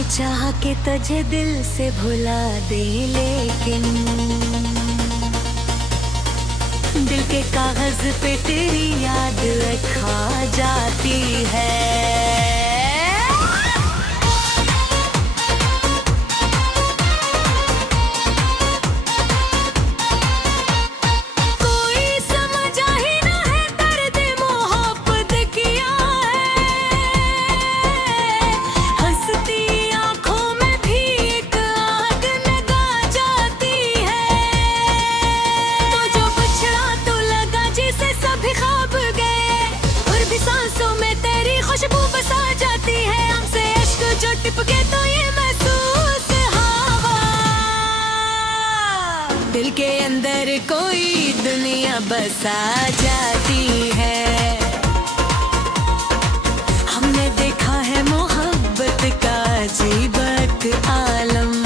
हमने चाहा कि तुझे दिल से भुला दे, लेकिन दिल के कागज पे तेरी याद खा जाती है। दिल के अंदर कोई दुनिया बसा जाती है। हमने देखा है मोहब्बत का अजीब आलम।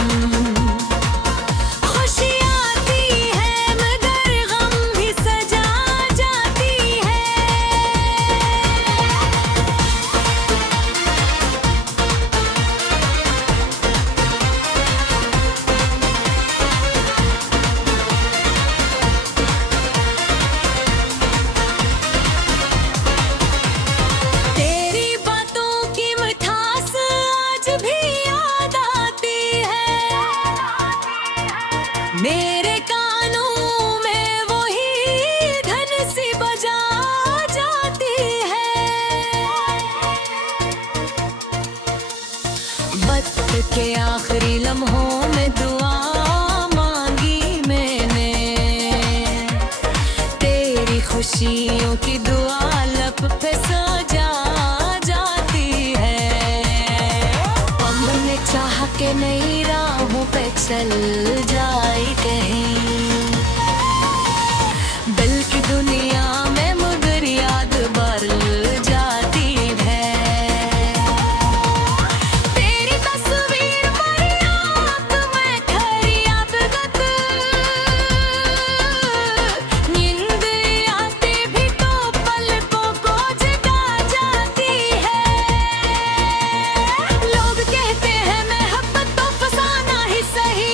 मेरे कानों में वही धन सी बजा जाती है। वक्त के आखिरी लम्हों में दुआ मांगी मैंने, तेरी खुशियों की दुआ लब पे सजा जाती है। हमने चाहा के नई राहों पे चल जाए कहीं, दिल की दुनिया में मगर याद बदल जाती है। तेरी तस्वीर मेरी आँख में खरी यादगत, नींद आती भी तो पलकों को जगा जाती है। लोग कहते हैं मोहब्बत तो फसाना ही सही,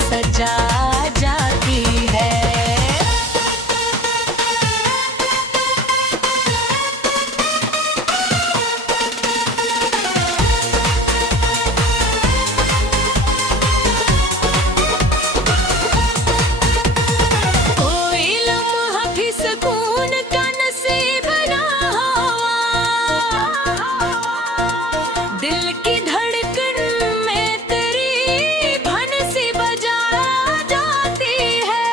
सजा जाती है। कोई लम्हा भी सुकून का नसीब ना हुआ, दिल की धड़कन में तेरी भन सी बजा जाती है।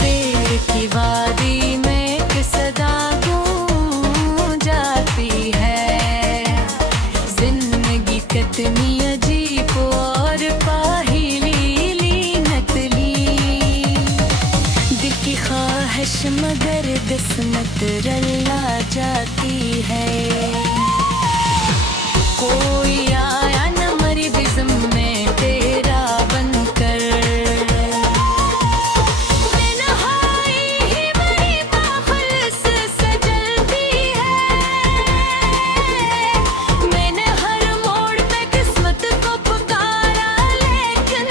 पेड़ की वादी में एक सदा गूंज जाती है। जिंदगी कितनी अजीब और पाहिली नकली, दिल की ख्वाहिश मगर किस्मत रला जाती है। कोई आया न मरी बिज़्म में तेरा बनकर, तन्हाई ही मेरी बाखुल्स सजलती है। मैंने हर मोड़ पे किस्मत को पुकारा, लेकिन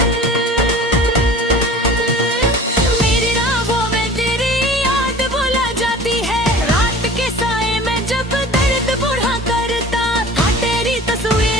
मेरी राहों में तेरी याद भुला जाती है। रात के साए में जब दर्द बुढ़ा करता था, तेरी तस्वीर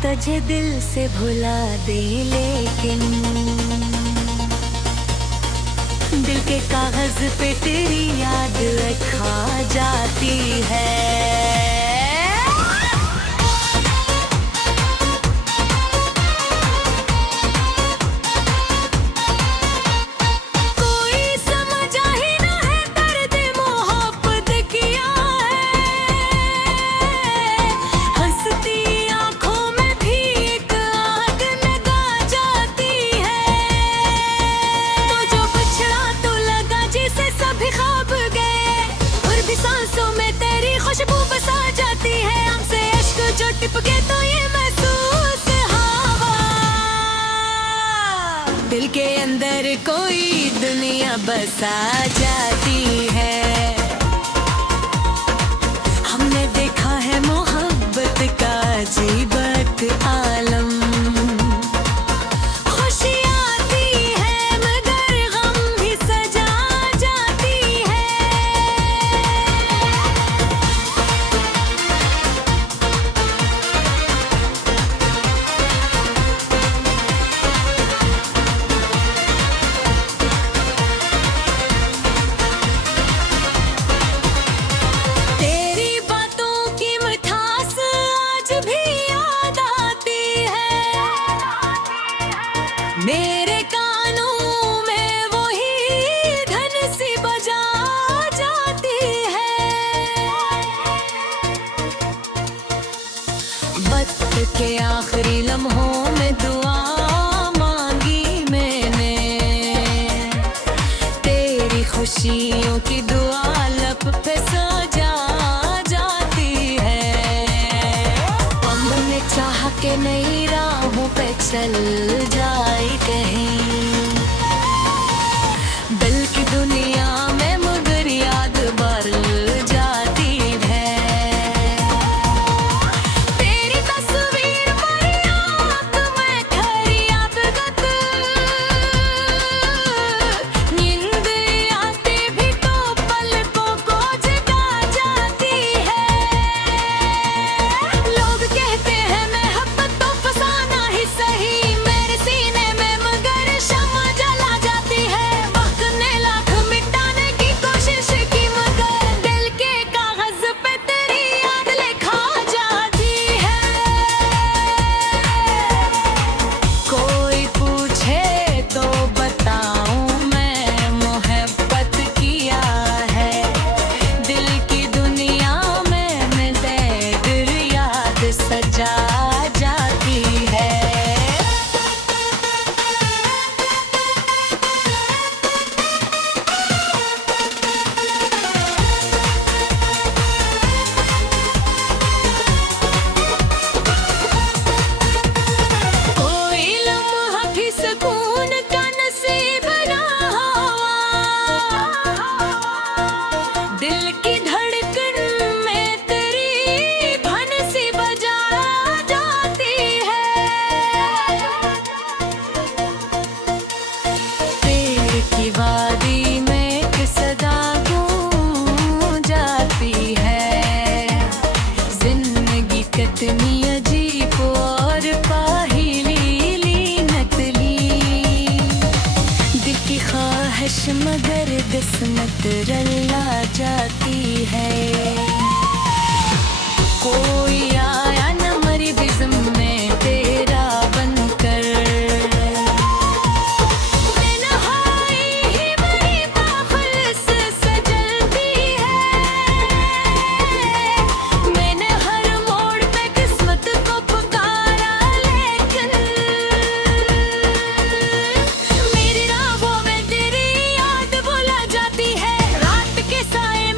तुझे दिल से भुला दे, लेकिन दिल के कागज पे तेरी याद खा जाती है। टिपके तो ये महसूस हवा, दिल के अंदर कोई दुनिया बसा जाती है। हमने देखा है मोहब्बत का अजीबत आलम, मेरे कानों में वही धन सी बजा जाती है। वक्त के आखिरी लम्हों में दुआ मांगी मैंने, तेरी खुशियों की दुआ लब पे सजा जाती है। हमने चाहा के नई राहों पे चल जाए कहीं, दिल की दुनिया में मगर याद बदल जाती है। तेरी तस्वीर मेरी आँख में खरी यादगत, नींद आती भी तो पलकों को जगा जाती है। लोग कहते हैं मोहब्बत तो फसाना ही सही, मेरे सीने में मगर शम्मा जला जाती है। वक्त ने लाख मिटाने की कोशिश की, मगर दिल के कागज पे तेरी याद लिखा जाती है। कोई पूछे तो बताऊं मैं मोहब्बत किया है, दिल की दुनिया में दिल याद सजा जाती है। कोई लम्हा भी सुकून का नसीब ना हुआ, दिल की धड़कन में तेरी भन सी बजा जाती है। पेड़ की वादी में एक सदा गूंज जाती है, जिंदगी कितनी अजीब और दिल की ख्वाहिश मगर किस्मत रला जाती है। कोई आया न मरी बिज़म में तेरा बनकर, तन्हाई ही बड़ी बाखुल्स सजलती है। मैंने हर मोड़ पे किस्मत को पुकारा, लेकिन मेरी राहों में तेरी याद भुला जाती है। रात के साए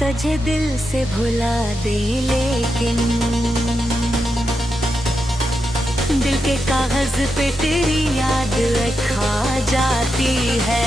तुझे दिल से भुला दे, लेकिन दिल के कागज पे तेरी याद खा जाती है।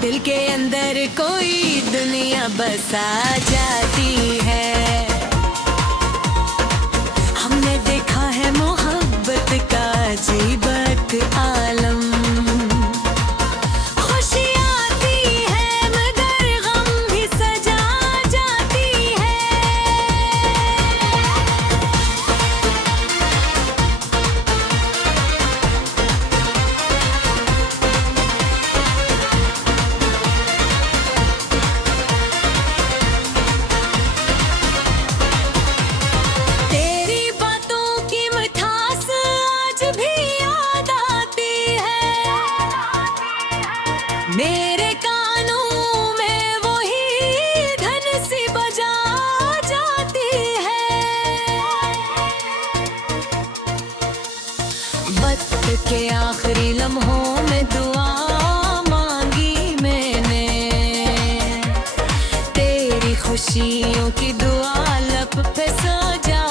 दिल के अंदर कोई दुनिया बसा जाती है। हमने देखा है मोहब्बत का अजीब आलम। खुशियाँ आती है मगर गम भी सजा जाती है। मेरे कानों में वही धन सी बजा जाती है। वक्त के आखिरी लम्हों में दुआ मांगी मैंने, तेरी खुशियों की दुआ लब पे सजा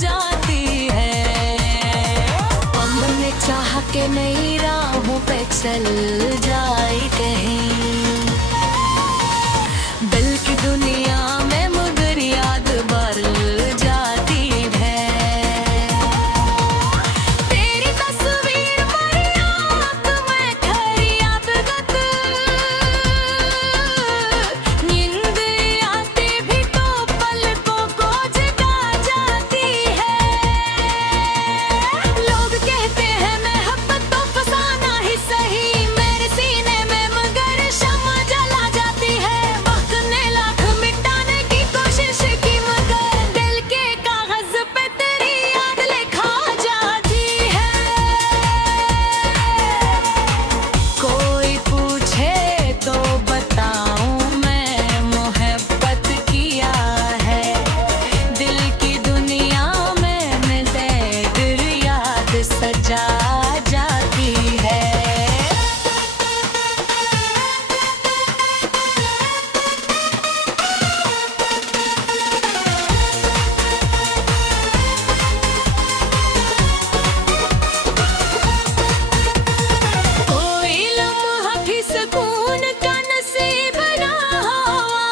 जाती है। हमने चाहा के नई राहों पे चल जाए कहीं, दिल की दुनिया में मगर याद बदल जाती है। तेरी तस्वीर मेरी आँख में खरी यादगत, नींद आती भी तो पलकों को जगा जाती है। लोग कहते हैं मोहब्बत तो फसाना ही सही, मेरे सीने में मगर शम्मा जला जाती है। वक्त ने लाख मिटाने की कोशिश की मगर दिल के कागज पे तेरी याद लिखा जाती है। कोई पूछे तो बताऊं मैं मोहब्बत किया है, दिल की दुनिया में मैं तेरी याद सजा जाती है। कोई लम्हा भी सुकून का नसीब ना हुआ,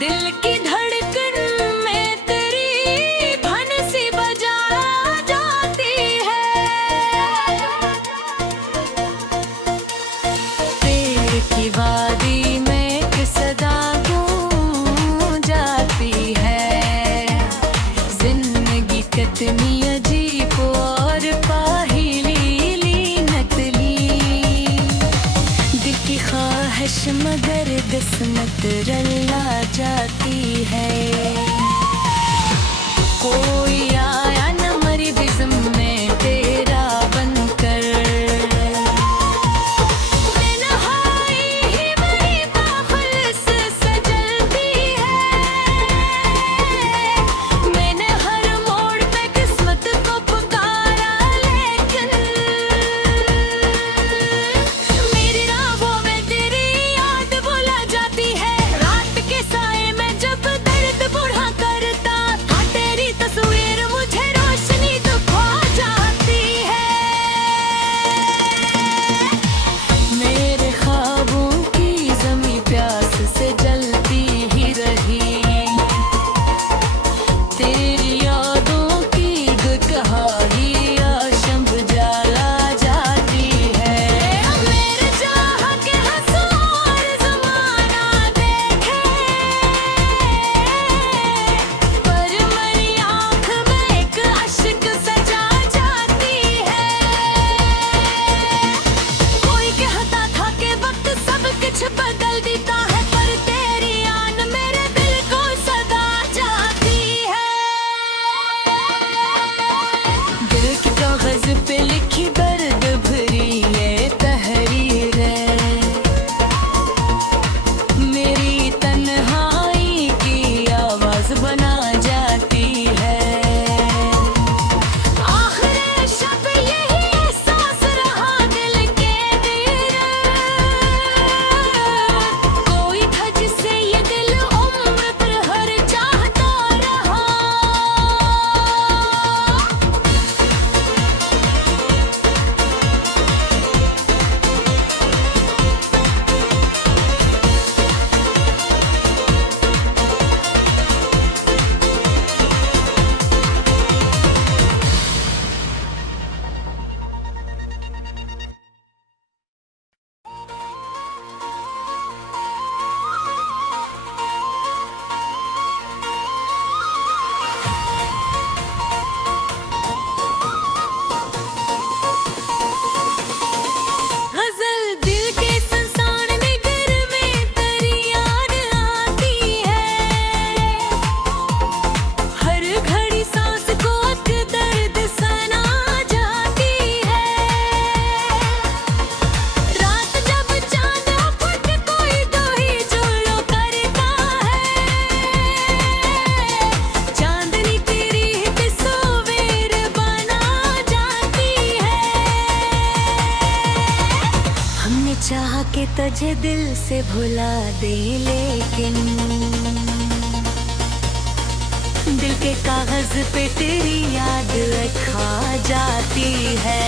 दिल की धड़कन में तेरी भन सी बजा जाती है। पेड़ की वादी में एक सदा गूंज जाती है। जिंदगी कितनी अजीब और पहेली नकली, दिल की ख्वाहिश मगर किस्मत रला जाती है। कोई आया न मरी बिज़्म में तेरा बनकर, बेनहाई ही मेरी बाखुल्स सजलती है। मैंने हर मोड़ पे किस्मत को पुकारा, लेकिन मेरी राहों में तेरी याद भुला जाती है। रात के साए में जब दर्द बुढ़ा करता था, तेरी तस्वीर मुझे चाहा कि तुझे दिल से भुला दे, लेकिन दिल के कागज पे तेरी याद खा जाती है।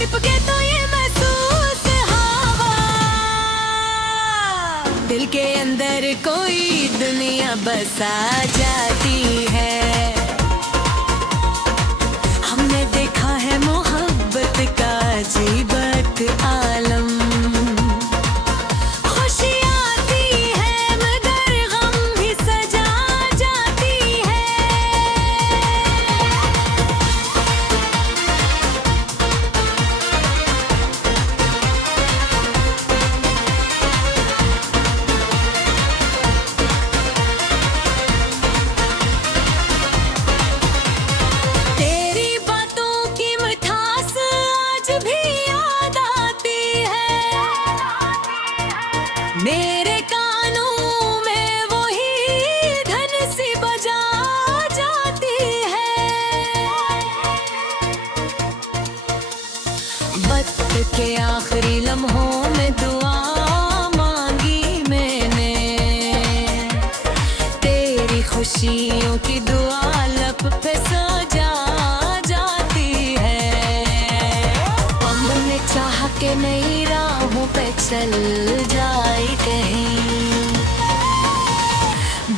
टिपके तो ये महसूस हवा, दिल के अंदर कोई दुनिया बसा जाती है। हमने देखा है मोहब्बत का अजीबत आलम, मेरे कानों में वही धन सी बजा जाती है। वक्त के आखिरी लम्हों में दुआ मांगी मैंने, तेरी खुशियों की दुआ लब पे सजा जाती है। हमने चाहा कि नई राहों पे चल जाए कहीं,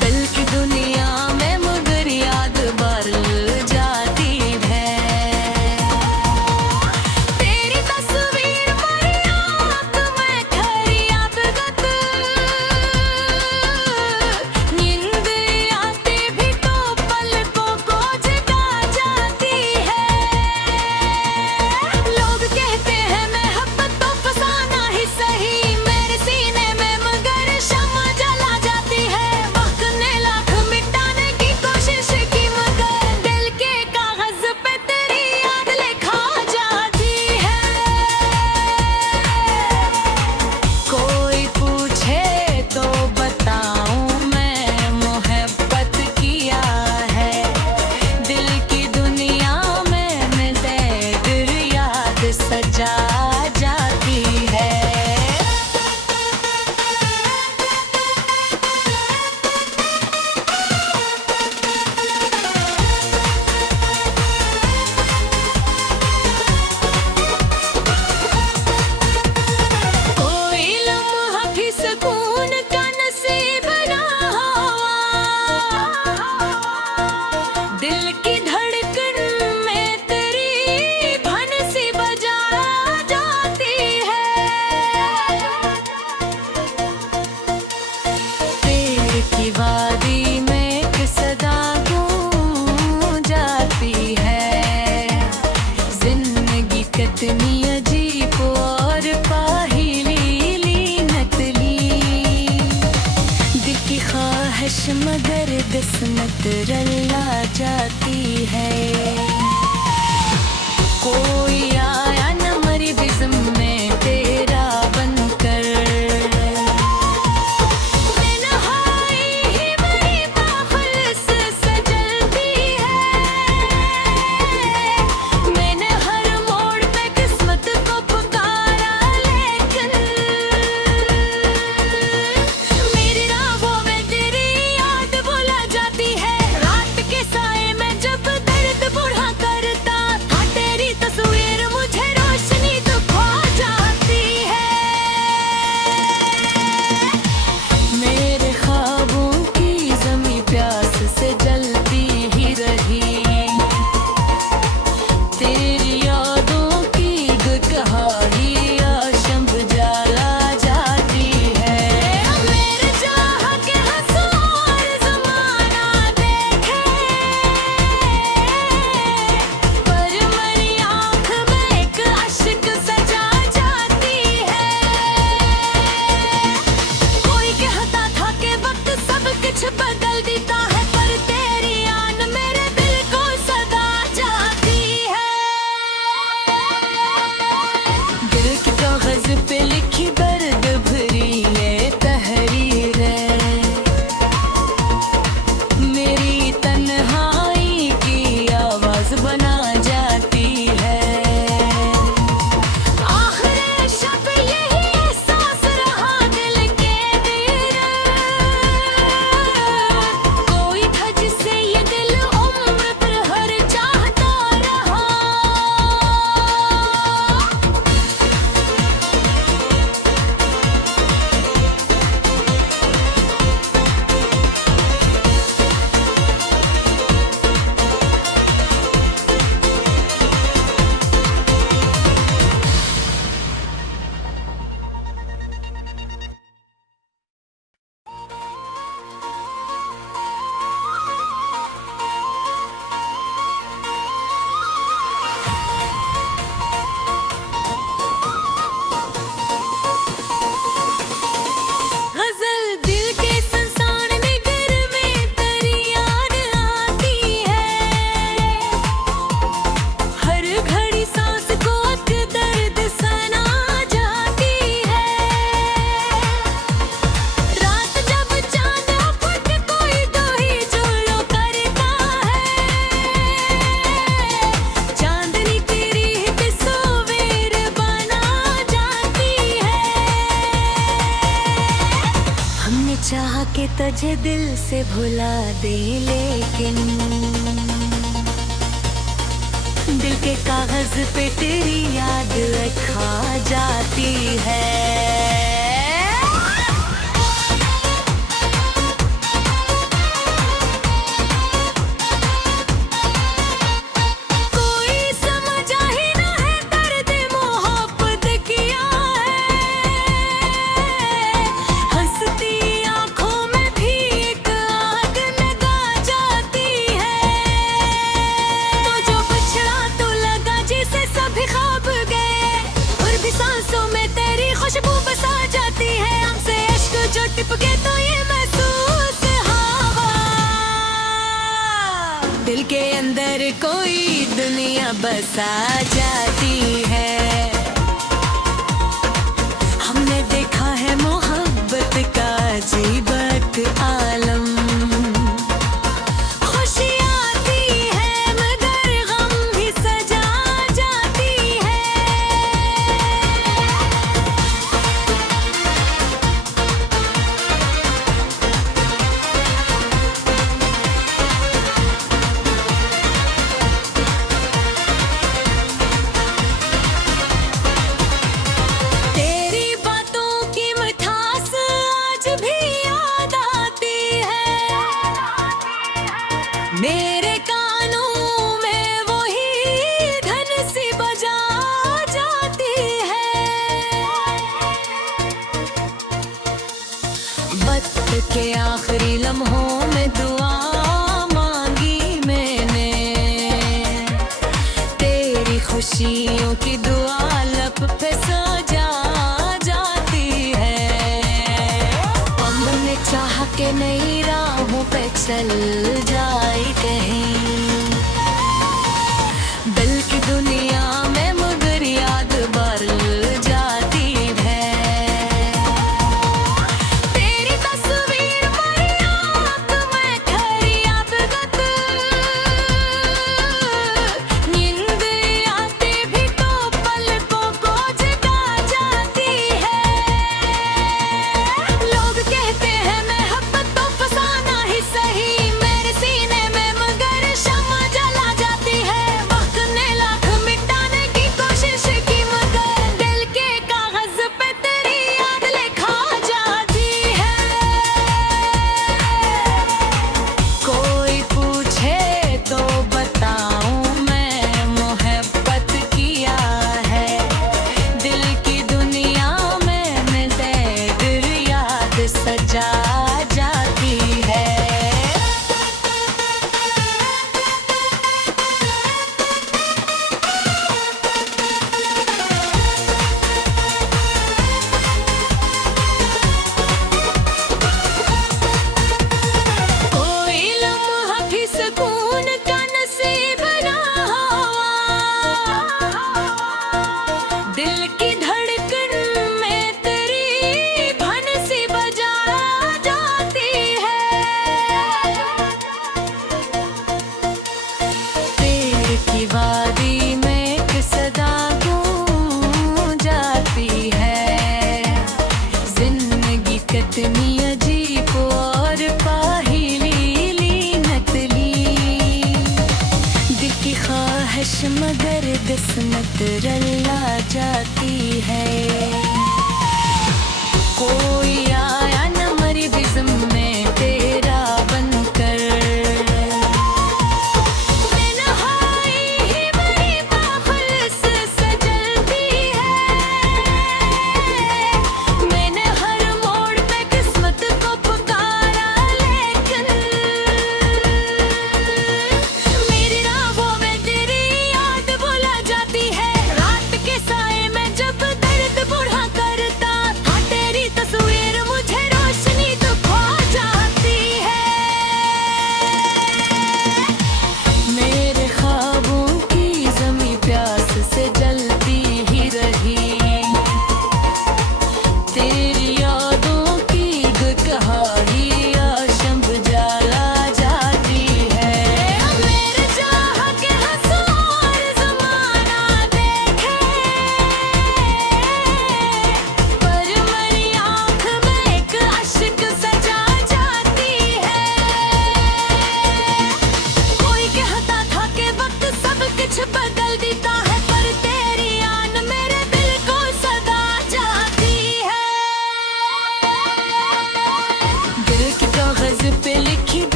दिल की दुनिया में मगर याद बदल जाती है। तेरी तस्वीर मेरी आँख में खरी यादगत, नींद आती भी तो पलकों को जगा जाती है। लोग कहते हैं मोहब्बत तो फसाना ही सही, मेरे सीने में मगर शम्मा जला जाती है। वक्त ने लाख मिटाने की कोशिश की मगर दिल के कागज पे तेरी याद लिखा जाती है। कोई पूछे तो बताऊं मैं मोहब्बत किया है, दिल की दुनिया में तेरी याद सजा जाती है। कोई लम्हा भी सुकून का नसीब ना हुआ, दिल की धड़कन में तेरी भन सी बजा जाती है। पेड़ की वादी में एक सदा गूंज जाती है, जिंदगी कितनी अजीब और पाहिली नकली, दिल की ख्वाहिश मगर किस्मत रला जाती है। कोई आया न मरी बिज़म में तेरा बनकर, तन्हाई ही मेरी बाखुल्स सजलती है। मैंने हर मोड़ पे किस्मत को पुकारा, लेकिन मेरी राहों में तेरी याद भुला जाती है। रात के साए में जब दर्द के तुझे दिल से भुला दे, लेकिन दिल के कागज पे तेरी याद खा जाती है। दिल के अंदर कोई दुनिया बसा जाती है। हमने देखा है मोहब्बत का अजीब आलम। खुशी आती है मगर गम भी सजा जाती है। मेरे कानों में वही धन सी बजा जाती है। वक्त के आखिरी लम्हों में दुआ मांगी मैंने, तेरी खुशियों की दुआ लब पे सजा जाती है। हमने चाह के नई राहों पे चल जाए कहीं, दिल की दुनिया में मगर याद बदल जाती है। तेरी तस्वीर मेरी आँख में खड़ी यादगत, नींद आती भी तो पलकों को जगा जाती है। लोग कहते हैं मोहब्बत तो फसाना ही सही, मेरे सीने में मगर शम्मा जला जाती है। वक्त ने लाख मिटाने की कोशिश की मगर दिल के कागज पे तेरी याद लिखा जाती है। कोई पूछे तो बताऊं मैं मोहब्बत किया है, दिल की दुनिया में तेरी याद सजा जाती है। कोई लम्हा भी सुकून का नसीब ना हुआ, दिल की धड़कन में तेरी भन सी बजा जाती है। पेड़ की वादी में एक सदा गूंज जाती है। जिंदगी कितनी अजीब और पहेली नकली, दिल की ख्वाहिश मगर किस्मत रला जाती है। कोई आया न मरी बिज़म में तेरा बनकर, तन्हाई ही मेरी बाखुल्स सजलती है। मैंने हर मोड़ पे किस्मत को पुकारा, लेकिन मेरी राहों में तेरी याद भुला जाती है। रात के साए में जब दर्द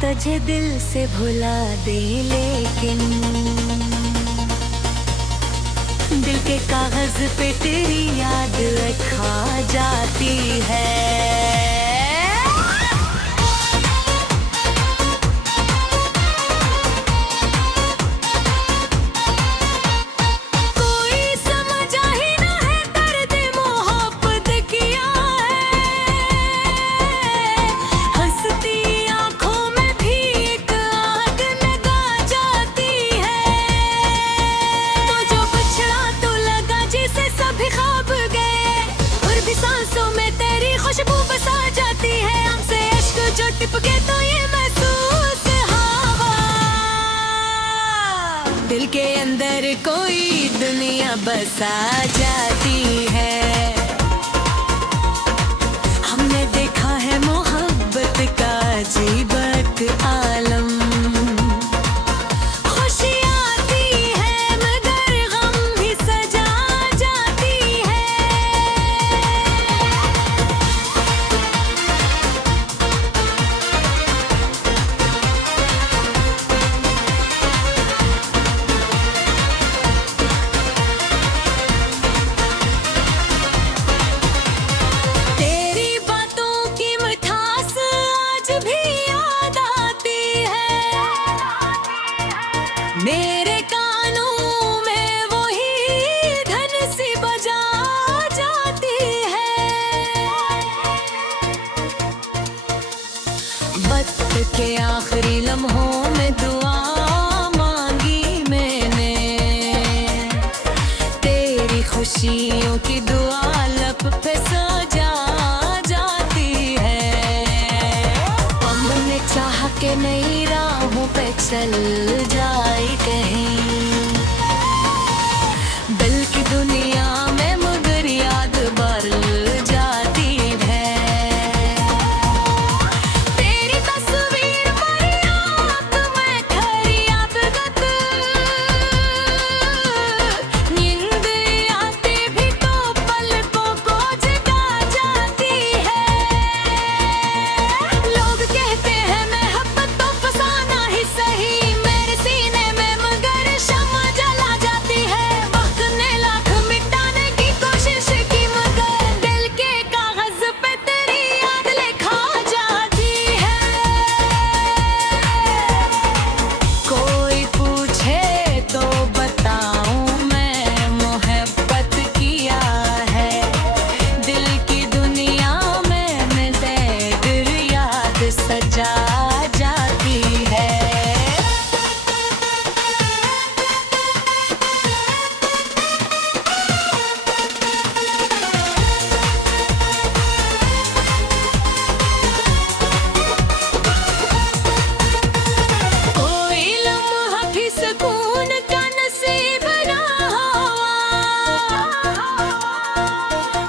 तुझे दिल से भुला दे, लेकिन दिल के कागज पे तेरी याद खा जाती है। खुशबू बसा जाती है हमसे इश्क जो टिपके तो ये महसूस हवा। दिल के अंदर कोई दुनिया बसा जाती है। हमने देखा है मोहब्बत का अजीब आलम। मेरे कानों में वही धन सी बजा जाती है। वक्त के आखिरी लम्हों में दुआ मांगी मैंने, तेरी खुशियों की दुआ लब पे सजा जाती है। हमने चाह के नई राहों पे चल जाए कहीं, दिल की दुनिया में मगर याद बदल जाती है। तेरी तस्वीर मेरी आँख में खरी यादगत, नींद आती भी तो पलकों को जगा जाती है। लोग कहते हैं मोहब्बत तो फसाना ही सही, मेरे सीने में मगर शम्मा जला जाती है। वक्त ने लाख मिटाने की कोशिश की मगर दिल के कागज पे तेरी याद लिखा जाती है। कोई पूछे तो बताऊं मैं मोहब्बत किया है, दिल की दुनिया में तेरी याद सजा जाती है। कोई लम्हा भी सुकून का नसीब ना हुआ,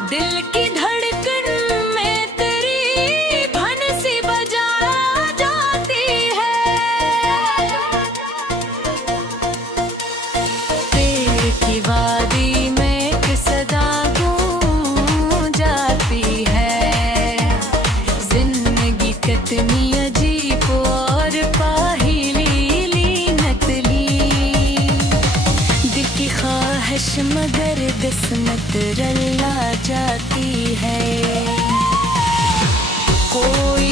दिल की धड़कन में तेरी भन सी बजा जाती है। पेड़ की वादी में एक सदा गूंज जाती है। जिंदगी कितनी अजीब और दिल की ख्वाहिश मगर किस्मत रला जाती है। कोई